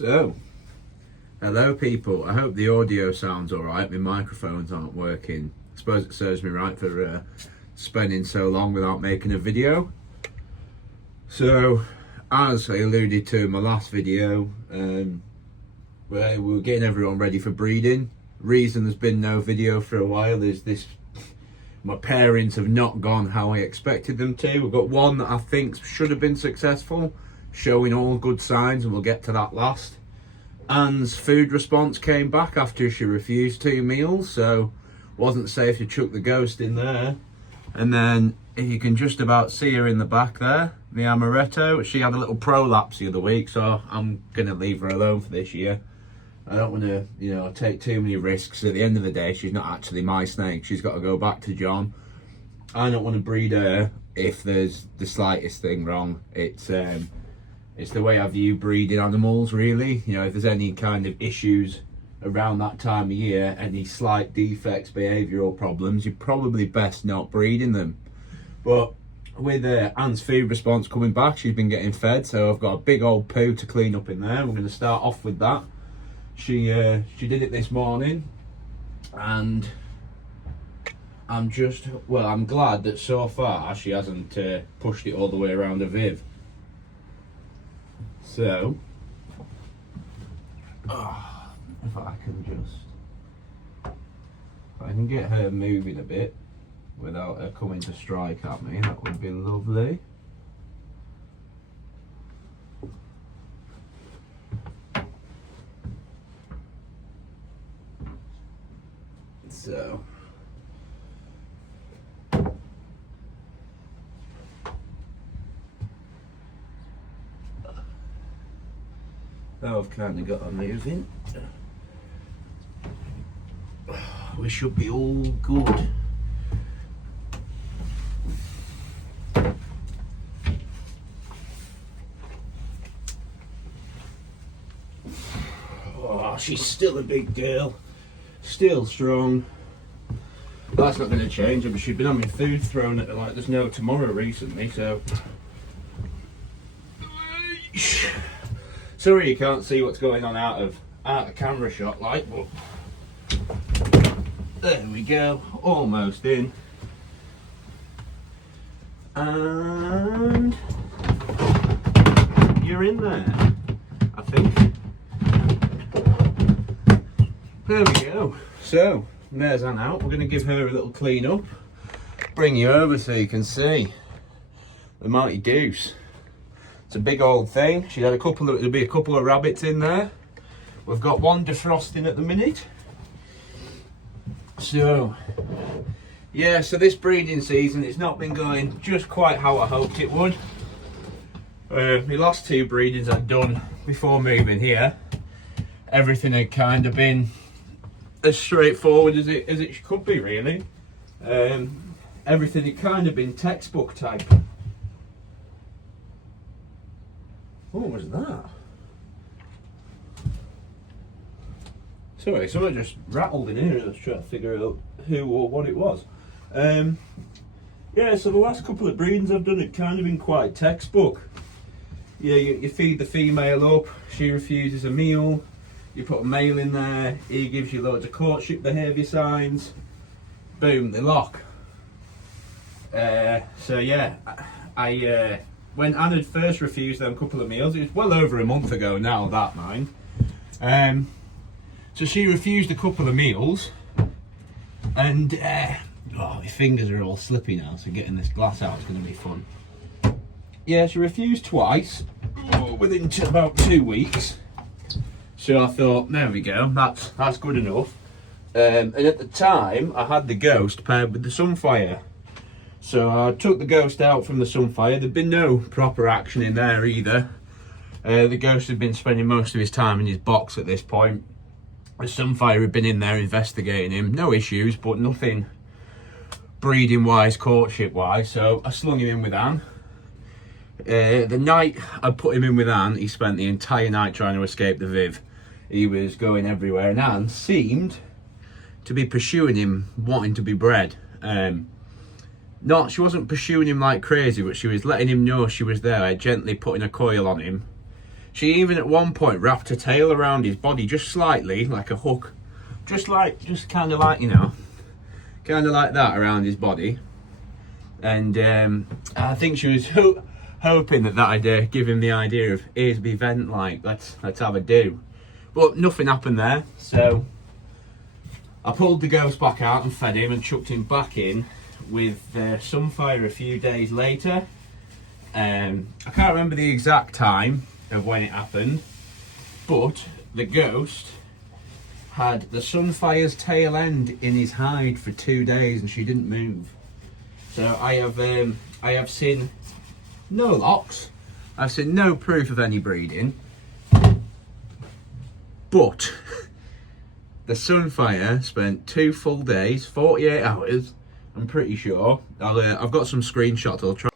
So, hello people, I hope the audio sounds alright, my microphones aren't working. I suppose it serves me right for spending so long without making a video. So, as I alluded to in my last video, we were getting everyone ready for breeding. Reason there's been no video for a while is this: my parents have not gone how I expected them to. We've got one that I think should have been successful, showing all good signs, and we'll get to that last. Anne's food response came back after she refused 2 meals, so wasn't safe to chuck the ghost in there. And then you can just about see her in the back there, the amaretto. She had a little prolapse the other week, so I'm gonna leave her alone for this year. I don't want to, take too many risks. At the end of the day, she's not actually my snake. She's got to go back to John. I don't want to breed her if there's the slightest thing wrong. It's the way I view breeding animals, really. If there's any kind of issues around that time of year, any slight defects, behavioural problems, you're probably best not breeding them. But with Anne's food response coming back, she's been getting fed, so I've got a big old poo to clean up in there. We're going to start off with that. She did it this morning, and I'm glad that so far she hasn't pushed it all the way around a Viv. So, if I can get her moving a bit without her coming to strike at me, that would be lovely. So, now I've kind of got her moving, we should be all good. Oh, she's still a big girl, still strong. That's not going to change, but she's been having food thrown at her like there's no tomorrow recently, so. Sorry you can't see what's going on out of camera shot like, but there we go, almost in. And you're in there, I think. There we go. So there's Anne out. We're going to give her a little clean up, bring you over so you can see the mighty deuce. It's a big old thing. There'll be a couple of rabbits in there. We've got one defrosting at the minute. So, yeah, so this breeding season, it's not been going just quite how I hoped it would. My last 2 breedings I'd done before moving here, everything had kind of been as straightforward as it could be, really. Everything had kind of been textbook type. What was that? Sorry, someone just rattled in here. I was trying to figure out who or what it was. Yeah, so the last couple of breedings I've done, it kind of been quite textbook. Yeah, you feed the female up, she refuses a meal, you put a male in there, he gives you loads of courtship behaviour signs, boom, they lock. So yeah, when Anne had first refused them couple of meals, it was well over a month ago now, that mind. So she refused a couple of meals, and my fingers are all slippy now, so getting this glass out is going to be fun. Yeah, she refused twice within about 2 weeks. So I thought, there we go, that's good enough. And at the time, I had the ghost paired with the Sunfire. So I took the ghost out from the Sunfire. There'd been no proper action in there either. The ghost had been spending most of his time in his box at this point. The Sunfire had been in there investigating him. No issues, but nothing breeding wise, courtship wise. So I slung him in with Anne. The night I put him in with Anne, he spent the entire night trying to escape the Viv. He was going everywhere, and Anne seemed to be pursuing him, wanting to be bred. She wasn't pursuing him like crazy, but she was letting him know she was there, gently putting a coil on him. She even at one point wrapped her tail around his body just slightly, like a hook. Just kind of like, you know, kind of like that around his body. And I think she was hoping that that'd give him the idea of, here's the event, like, let's have a do. But nothing happened there, so I pulled the ghost back out and fed him and chucked him back in with Sunfire a few days later. I can't remember the exact time of when it happened, but the ghost had the Sunfire's tail end in his hide for 2 days and she didn't move. So I have seen no locks, I've seen no proof of any breeding, but the Sunfire spent 2 full days, 48 hours, I'm pretty sure. I've got some screenshots I'll try.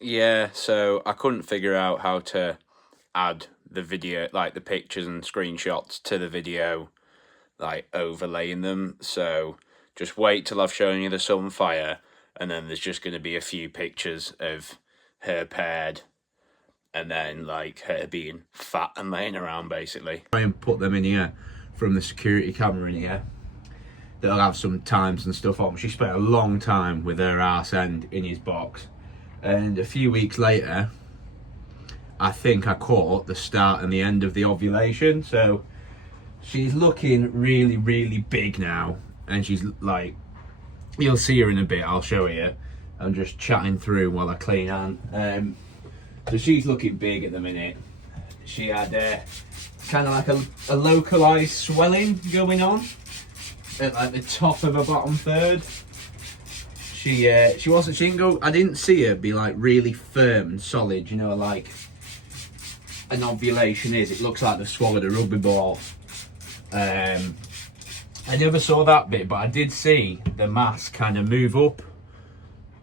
Yeah, so I couldn't figure out how to add the video, like the pictures and screenshots to the video, like overlaying them. So just wait till I've shown you the Sunfire, and then there's just going to be a few pictures of her paired, and then like her being fat and laying around basically. Try and put them in here from the security camera in here. They'll have some times and stuff on. She spent a long time with her arse end in his box. And a few weeks later, I think I caught the start and the end of the ovulation. So she's looking really, really big now. And she's like, you'll see her in a bit, I'll show you. I'm just chatting through while I clean on. So she's looking big at the minute. She had kind of like a localised swelling going on at like the top of her bottom third. She didn't go, I didn't see her be like really firm and solid, you know, like an ovulation is. It looks like they've swallowed a rugby ball. I never saw that bit, but I did see the mass kind of move up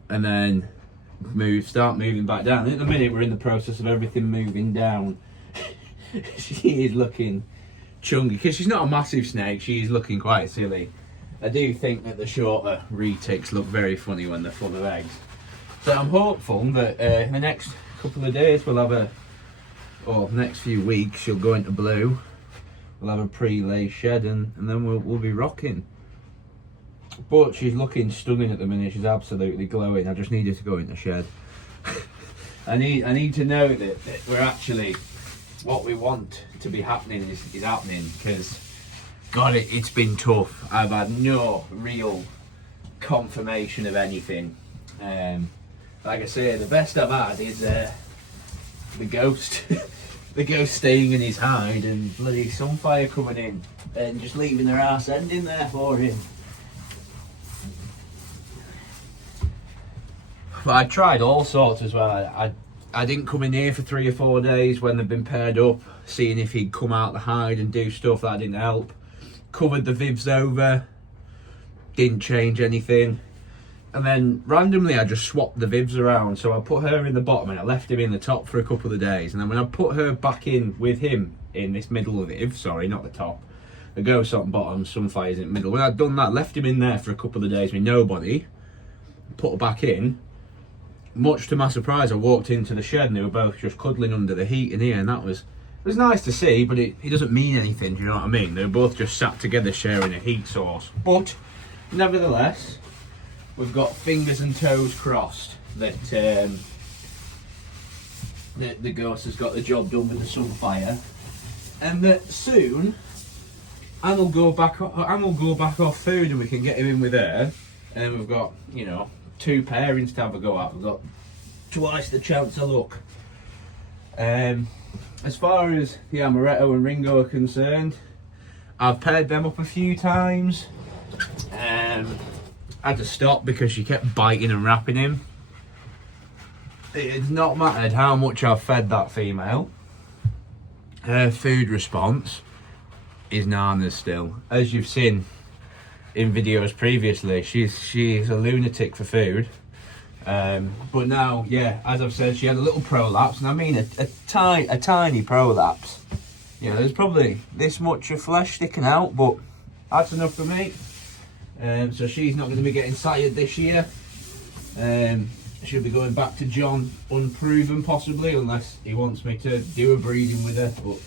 and then start moving back down. At the minute we're in the process of everything moving down. She is looking chunky, because she's not a massive snake, she's looking quite silly. I do think that the shorter retics look very funny when they're full of eggs. So I'm hopeful that in the next couple of days we'll have next few weeks she'll go into blue. We'll have a pre-lay shed and then we'll be rocking. But she's looking stunning at the minute, she's absolutely glowing. I just need her to go in the shed. I need to know that we're actually, what we want to be happening is happening, because God, it's been tough. I've had no real confirmation of anything. Like I say, the best I've had is the ghost. The ghost staying in his hide and bloody Sunfire coming in and just leaving their arse end in there for him. But I tried all sorts as well. I didn't come in here for 3 or 4 days when they've been paired up, seeing if he'd come out the hide and do stuff. That didn't help. Covered the vivs over, didn't change anything. And then randomly I just swapped the vivs around. So I put her in the bottom and I left him in the top for a couple of days. And then when I put her back in with him in this middle viv, sorry, not the top, the ghost on bottom, Sunfire's in the middle. When I'd done that, left him in there for a couple of days with nobody, put her back in. Much to my surprise, I walked into the shed and they were both just cuddling under the heat in here, and it was nice to see, but it doesn't mean anything, do you know what I mean? They were both just sat together sharing a heat source. But nevertheless, we've got fingers and toes crossed that the ghost has got the job done with the Sunfire, and that soon Anne will go back off food and we can get him in with her, and we've got, you know, 2 pairings to have a go at. We've got twice the chance of luck. As far as the Amaretto and Ringo are concerned, I've paired them up a few times. I had to stop because she kept biting and wrapping him. It's not mattered how much I've fed that female. Her food response is nanas still. As you've seen in videos previously, she's a lunatic for food. But now, yeah, as I've said, she had a little prolapse, and I mean a tiny prolapse. You know, there's probably this much of flesh sticking out, but that's enough for me. So she's not going to be getting sired this year. She'll be going back to John unproven possibly, unless he wants me to do a breeding with her, but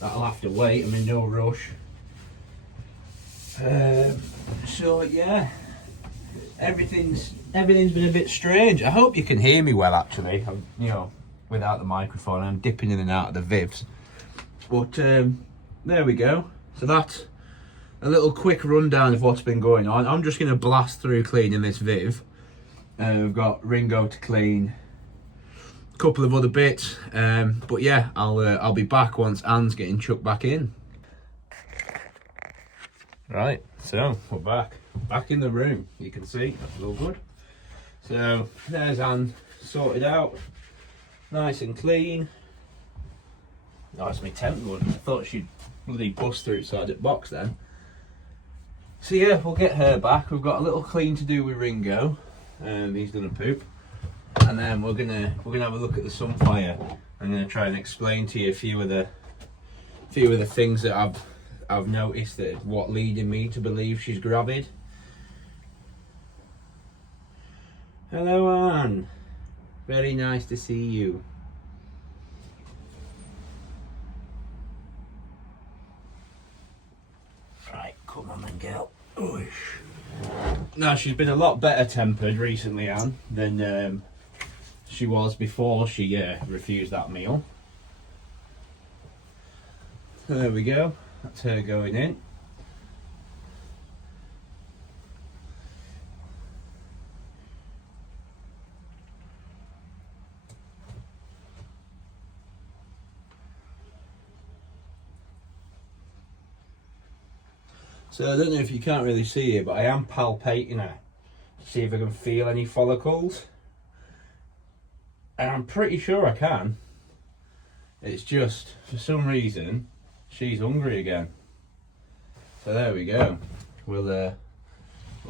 that'll have to wait. I'm in no rush. So yeah, everything's been a bit strange. I hope you can hear me well actually. You know, without the microphone, I'm dipping in and out of the vivs. But there we go. So that's a little quick rundown of what's been going on. I'm just going to blast through cleaning this viv. We've got Ringo to clean, a couple of other bits, but yeah, I'll be back once Anne's getting chucked back in. Right, so we're back in the room. You can see that's all good. So there's Anne sorted out, nice and clean. Oh, it's my temp one. I thought she'd bloody bust through inside the box then. So yeah, we'll get her back. We've got a little clean to do with Ringo. He's done a poop, and then we're gonna have a look at the Sunfire. I'm gonna try and explain to you a few of the things that I've noticed that what leading me to believe she's gravid. Hello Anne, very nice to see you. Right, come on then girl. Oosh. Now she's been a lot better tempered recently, Anne, than she was before she refused that meal. There we go, that's her going in. So I don't know if you can't really see it, but I am palpating her to see if I can feel any follicles. And I'm pretty sure I can. It's just, for some reason, she's hungry again. So there we go. We'll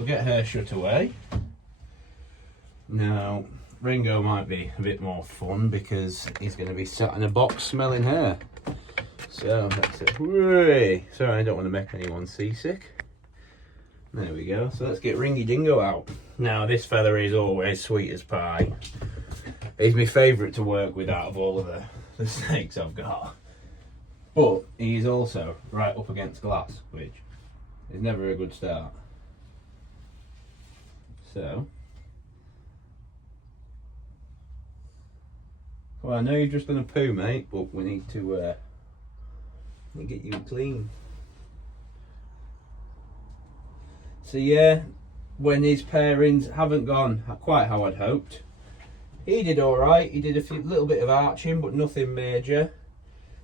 get her shut away. Now, Ringo might be a bit more fun because he's going to be sat in a box smelling her. So that's it. Hooray! Sorry, I don't want to make anyone seasick. There we go. So let's get Ringy Dingo out. Now this fella is always sweet as pie. He's my favourite to work with out of all of the snakes I've got. But he's also right up against glass, which is never a good start. So, well, I know you've just done a poo, mate, but we need to get you clean. So yeah, when his pairings haven't gone quite how I'd hoped, he did all right. He did a little bit of arching, but nothing major.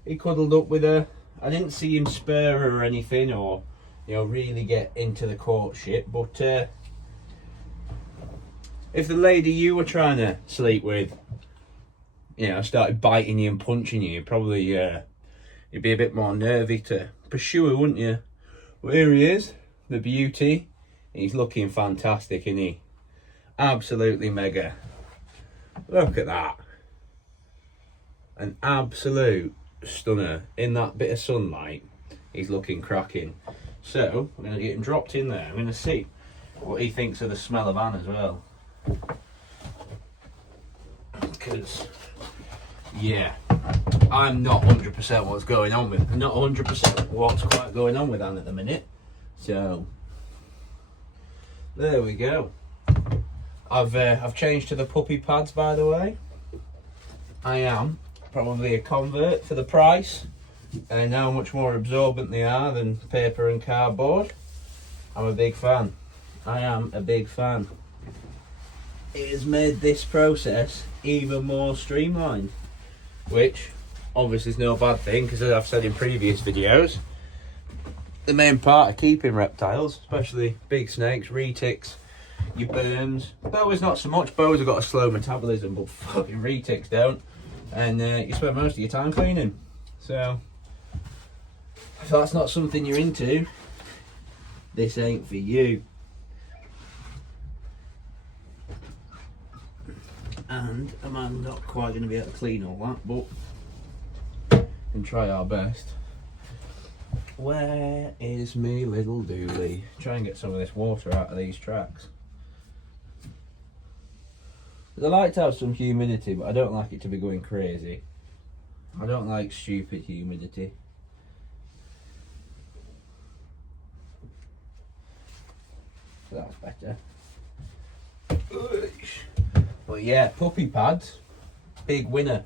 He cuddled up with her. I didn't see him spur her or anything, or really get into the courtship. But if the lady you were trying to sleep with, started biting you and punching you, probably you'd be a bit more nervy to pursue her, wouldn't you? Well, here he is, the beauty. He's looking fantastic, isn't he? Absolutely mega. Look at that. An absolute stunner in that bit of sunlight. He's looking cracking. So we're going to get him dropped in there. I'm going to see what he thinks of the smell of Anne as well. Because, yeah, I'm not 100% what's going on with, not 100% what's quite going on with Anne at the minute. So there we go. I've changed to the puppy pads, by the way. I am probably a convert for the price. I know how much more absorbent they are than paper and cardboard. I'm a big fan. I am a big fan. It has made this process even more streamlined, which obviously is no bad thing, because as I've said in previous videos, the main part of keeping reptiles, especially big snakes, retics, your burns, boas not so much. Boas have got a slow metabolism, but fucking retics don't, and you spend most of your time cleaning. So if that's not something you're into, this ain't for you. And I'm not quite going to be able to clean all that, but we can try our best. Where is me little dooley? Try and get some of this water out of these tracks. I like to have some humidity, but I don't like it to be going crazy. I don't like stupid humidity. So that's better. But yeah, puppy pads, big winner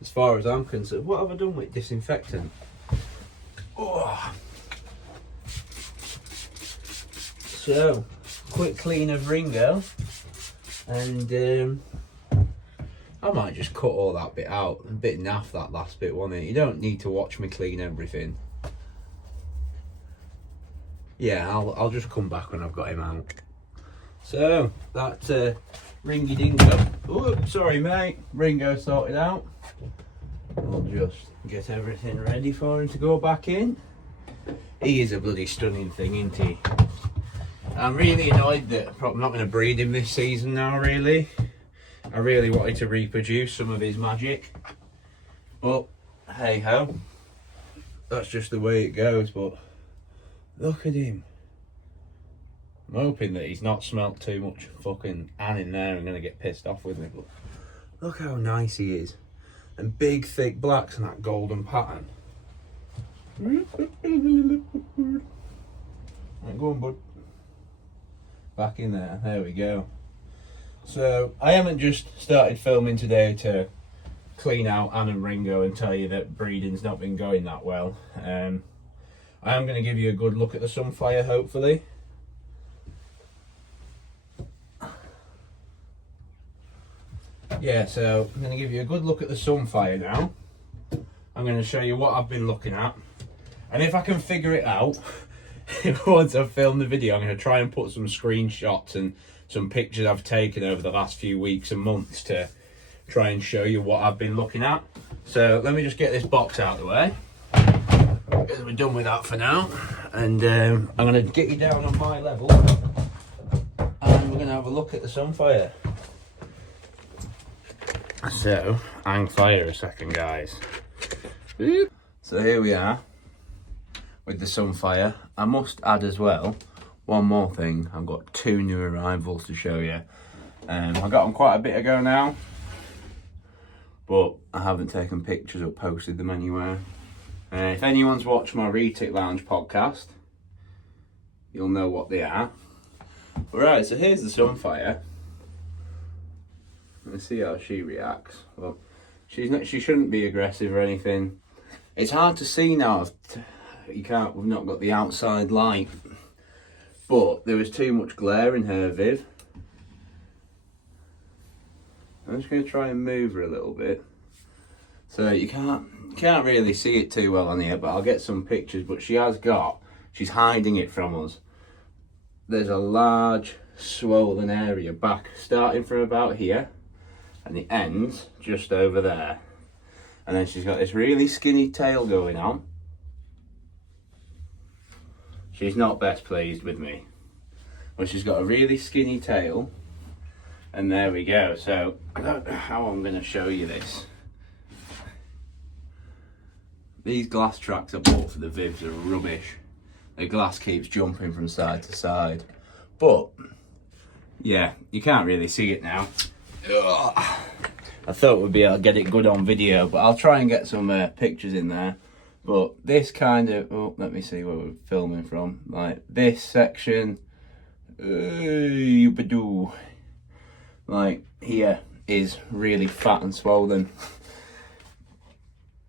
as far as I'm concerned. What have I done with disinfectant? Oh. So, quick clean of Ringo, and I might just cut all that bit out. A bit naff that last bit, wasn't it? You don't need to watch me clean everything. Yeah, I'll just come back when I've got him out. So, that Ringy Dingo. Oh, sorry mate. Ringo sorted out. I'll just get everything ready for him to go back in. He is a bloody stunning thing, isn't he? I'm really annoyed that I'm not going to breed him this season now, really. I really wanted to reproduce some of his magic. But, hey ho. That's just the way it goes, but look at him. I'm hoping that he's not smelt too much fucking Anne in there and going to get pissed off with me, but look how nice he is. And big, thick blacks and that golden pattern. Right, go on, bud. Back in there. There we go. So, I haven't just started filming today to clean out Anne and Ringo and tell you that breeding's not been going that well. I am going to give you a good look at the Sunfire, hopefully. Yeah, so I'm going to give you a good look at the Sunfire now. I'm going to show you what I've been looking at. And if I can figure it out, once I've filmed the video, I'm going to try and put some screenshots and some pictures I've taken over the last few weeks and months to try and show you what I've been looking at. So let me just get this box out of the way. Because we're done with that for now. And I'm going to get you down on my level. And we're going to have a look at the Sunfire. So, hang fire a second, guys. So here we are with the Sunfire. I must add as well one more thing. I've got 2 new arrivals to show you. I got them quite a bit ago now, but I haven't taken pictures or posted them anywhere. If anyone's watched my Retic Lounge podcast, you'll know what they are. Right, so here's the Sunfire. Let's see how she reacts. Well, she shouldn't be aggressive or anything. It's hard to see now. We've not got the outside light. But there was too much glare in her viv. I'm just going to try and move her a little bit. So you can't really see it too well on here, but I'll get some pictures. But she's hiding it from us. There's a large swollen area back, starting from about here. And the ends just over there. And then she's got this really skinny tail going on. She's not best pleased with me. But she's got a really skinny tail. And there we go. So, I don't know how I'm going to show you this. These glass tracks I bought for the Vivs are rubbish. The glass keeps jumping from side to side. But, yeah, you can't really see it now. Ugh. I thought we'd be able to get it good on video, but I'll try and get some pictures in there. But this kind of, oh, let me see where we're filming from. Like this section, like here is really fat and swollen.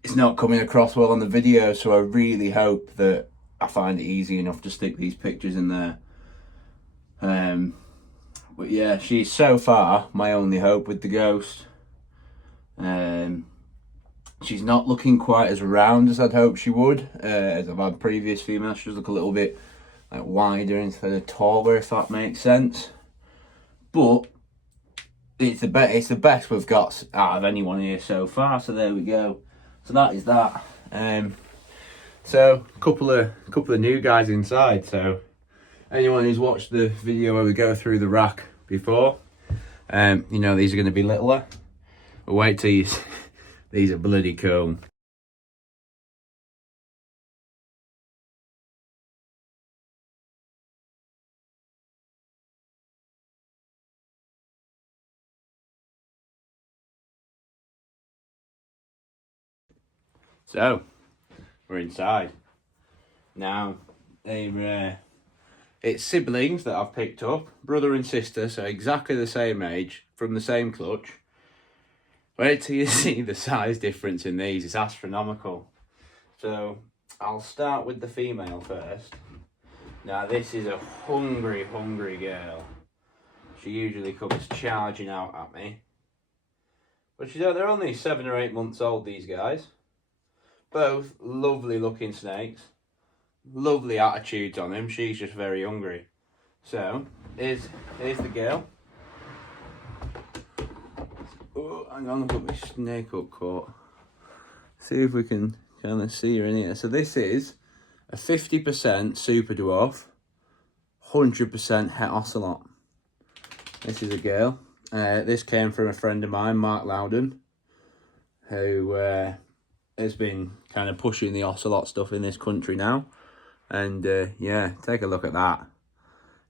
It's not coming across well on the video, so I really hope that I find it easy enough to stick these pictures in there. But yeah, she's so far my only hope with the ghost. She's not looking quite as round as I'd hoped she would. As I've had previous females, she does look a little bit like wider instead of taller, if that makes sense. But it's the best we've got out of anyone here so far. So there we go. So that is that. So a couple of new guys inside. So anyone who's watched the video where we go through the rack before, you know these are going to be littler. But wait till you see, these are bloody cool. So, we're inside. Now, it's siblings that I've picked up, brother and sister, so exactly the same age, from the same clutch. Wait till you see the size difference in these, it's astronomical. So, I'll start with the female first. Now, this is a hungry girl. She usually comes charging out at me. But they're only 7 or 8 months old, these guys. Both lovely looking snakes. Lovely attitudes on him. She's just very hungry. So, here's the girl. Oh, hang on, I've got my snake up caught. See if we can kind of see her in here. So this is a 50% super dwarf, 100% het ocelot. This is a girl. This came from a friend of mine, Mark Loudon, who has been kind of pushing the ocelot stuff in this country now. And yeah, take a look at that.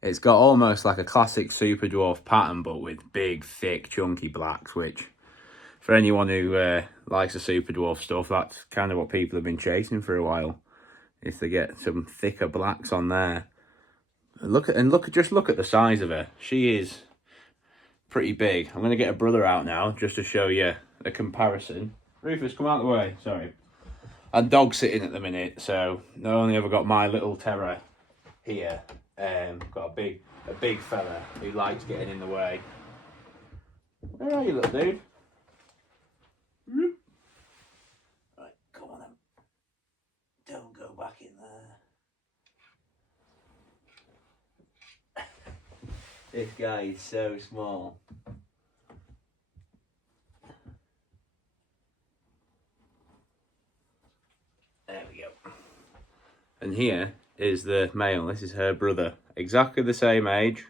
It's got almost like a classic super dwarf pattern, but with big, thick, chunky blacks, which for anyone who likes the super dwarf stuff, that's kind of what people have been chasing for a while, is to get some thicker blacks on there. Just look at the size of her. She is pretty big. I'm going to get her brother out now just to show you the comparison. Rufus, come out of the way. Sorry. I'm dog sitting at the minute, so not only have I got my little terror here, got a big fella who likes getting in the way. Where are you, little dude? Right, come on then. Don't go back in there. This guy is so small. There we go. And here is the male. This is her brother. Exactly the same age.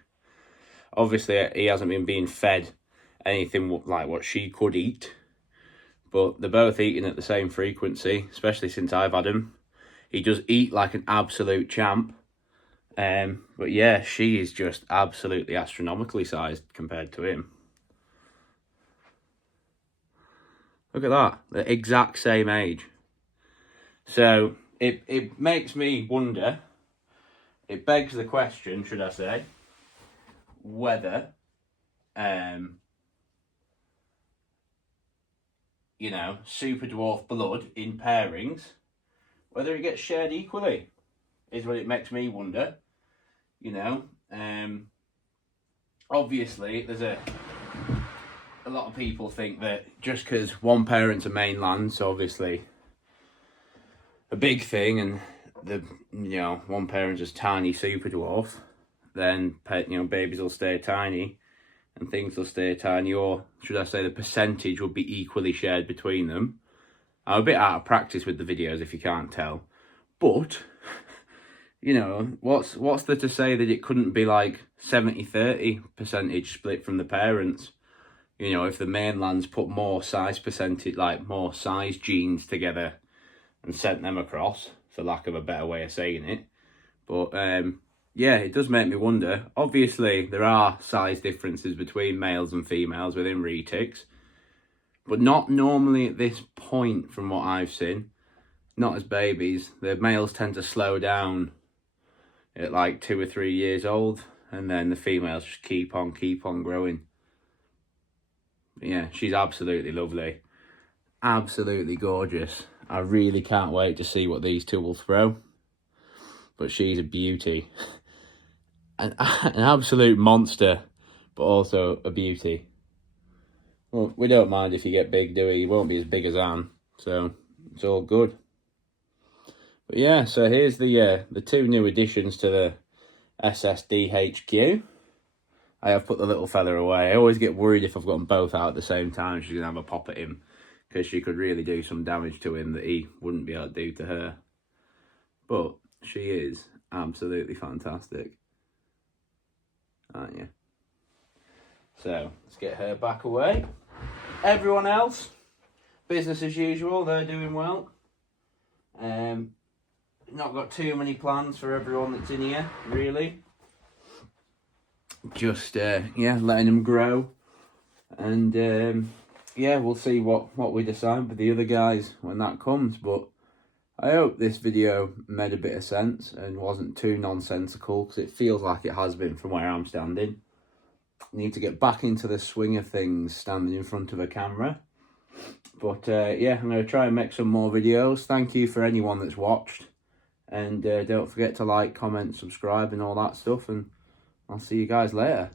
Obviously, he hasn't been being fed anything like what she could eat. But they're both eating at the same frequency, especially since I've had him. He does eat like an absolute champ. But yeah, she is just absolutely astronomically sized compared to him. Look at that. The exact same age. So, it makes me wonder, it begs the question, should I say, whether, you know, super dwarf blood in pairings, whether it gets shared equally, is what it makes me wonder, you know. Obviously, there's a lot of people think that just because one parent's a mainland, so obviously a big thing, and one parent's a tiny super dwarf, then babies will stay tiny and things will stay tiny, or should I say the percentage will be equally shared between them. I'm a bit out of practice with the videos if you can't tell, but you know, what's there to say that it couldn't be like 70-30 percentage split from the parents? You know, if the mainlands put more size percentage, like more size genes together and sent them across, for lack of a better way of saying it. But yeah, it does make me wonder. Obviously, there are size differences between males and females within retics, but not normally at this point from what I've seen. Not as babies. The males tend to slow down at like 2 or 3 years old, and then the females just keep on growing. But yeah, she's absolutely lovely. Absolutely gorgeous. I really can't wait to see what these two will throw. But she's a beauty. An absolute monster, but also a beauty. Well, we don't mind if you get big, do we? You won't be as big as Anne, so it's all good. But yeah, so here's the two new additions to the SSD HQ. I have put the little fella away. I always get worried if I've got them both out at the same time, she's going to have a pop at him, because she could really do some damage to him that he wouldn't be able to do to her. But she is absolutely fantastic, aren't you? So let's get her back away. Everyone else, business as usual. They're doing well. Not got too many plans for everyone that's in here, really. Just yeah, letting them grow and yeah, we'll see what we decide with the other guys when that comes. But I hope this video made a bit of sense and wasn't too nonsensical, because it feels like it has been from where I'm standing. I need to get back into the swing of things standing in front of a camera. But yeah, I'm going to try and make some more videos. Thank you for anyone that's watched. And don't forget to like, comment, subscribe and all that stuff. And I'll see you guys later.